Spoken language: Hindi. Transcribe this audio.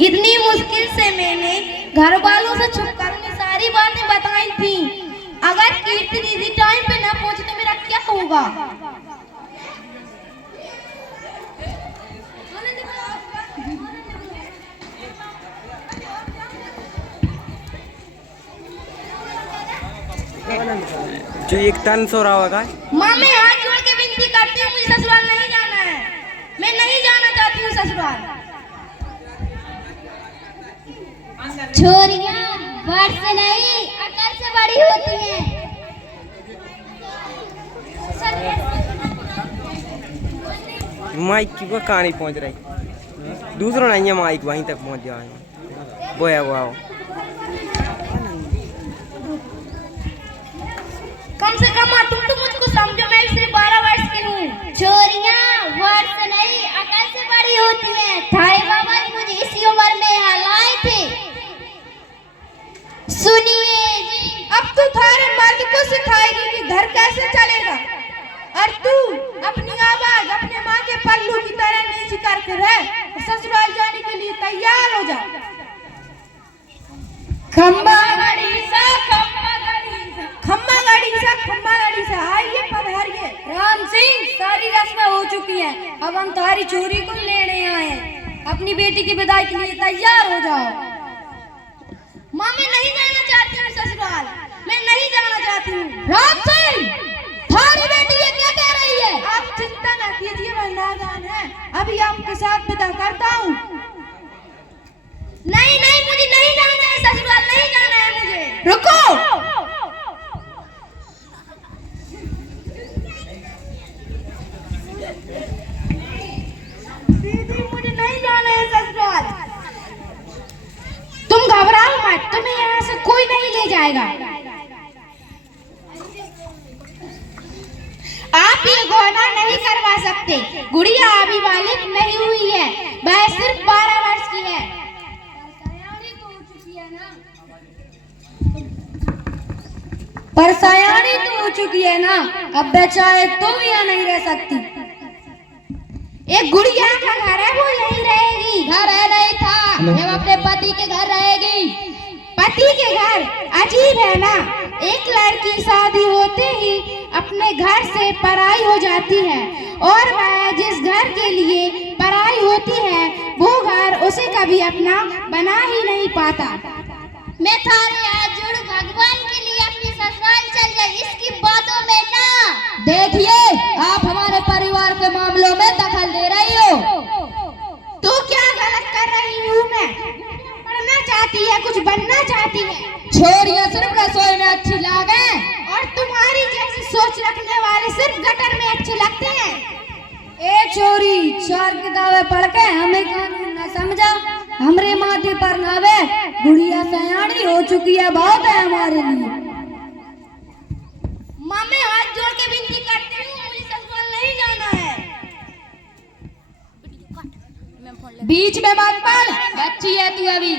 इतनी मुश्किल से मैंने घर वालों से छुपकर उन्हें सारी बातें बताई थी। अगर कीर्ति दीदी टाइम पे ना पहुंचे तो मेरा क्या होगा? जो एक टन सो रहा होगा। माँ मैं हाथ जोड़ के विनती करती हूँ, मुझे ससुराल नहीं जाना है। मैं नहीं जाना चाहती हूँ ससुराल। छोरियां वर्ष से नहीं अकल से बड़ी होती हैं। माइक की वो कहानी पहुंच रही, दूसरों नहीं है माइक वहीं तक पहुंच जाए। वो है वो आओ। कम से कम तुम तो मुझको समझो, मैं सिर्फ 12 वर्ष की हूँ। छोरियां वर्ष से नहीं अकल से बड़ी होती हैं। थारे बाबा मुझे इसी उम्र में यहाँ लाए थे। सुनिए जी, अब तू थारे मर्द को सिखाएगी कि घर कैसे चलेगा, और तू अपनी आवाज अपने माँ के पल्लू की तरह नीची करके रह। ससुराल जाने के लिए तैयार हो जा। खम्बा गाड़ी सा आइए पधारिए। राम सिंह, सारी रस्में हो चुकी हैं, अब हम तुम्हारी चोरी को लेने आए हैं। अपनी बेटी की विदाई के लिए तैयार हो जाओ। माँ मैं नहीं जाना चाहती हूँ ससुराल, मैं नहीं जाना चाहती हूँ। राम सिंह, तुम्हारी बेटी ये क्या कह रही है? आप चिंता न कीजिए, मैं नादान है, अभी आपके साथ विदा करता हूँ। नहीं नहीं, मुझे नहीं जाना है ससुराल, नहीं जाना है मुझे। रुको, दीदी मुझे नहीं जाना है ससुराल। तुम घबराओ मत, तुम्हें यहाँ से कोई नहीं ले जाएगा। आप ये गौना नहीं करवा सकते। गुड़िया अभी बालिग नहीं हुई है, वह सिर्फ 12 वर्ष की है। पर सयानी तो हो चुकी है ना, अब बेचारे तुम यहाँ नहीं रह सकती। एक गुड़िया का घर है, वो यहीं रहेगी। घर है नहीं था, जब अपने पति के घर रहेगी। पति के घर? अजीब है ना, एक लड़की शादी होते ही अपने घर से पराई हो जाती है, और वह जिस घर के लिए पराई होती है वो घर उसे कभी अपना बना ही नहीं पाता। मैं थारे हाथ जोड़ू, भगवान के लिए अपने ससुराल चल जाए, इसकी बातों में ना। देखिए, आप हमारे परिवार के मामलों में दखल दे रही हो। तू क्या गलत कर रही हूँ? मैं पढ़ना चाहती है, कुछ बनना चाहती है। छोरियां सिर्फ रसोई में अच्छी लागे, और तुम्हारी जैसी सोच रखने वाले सिर्फ गटर में अच्छे लगते हैं। ए छोरी, 4 किताबें पढ़ के हमें कानून न समझा, हमरे माथे पर ना बैठ। गुड़िया सयानी हो चुकी है, बहुत है हमारे लिए। माँ मैं हाथ जोड़ के विनती करती हूँ, मुझे ससुराल नहीं जाना है। बीच में मत पड़, बच्ची है तू अभी।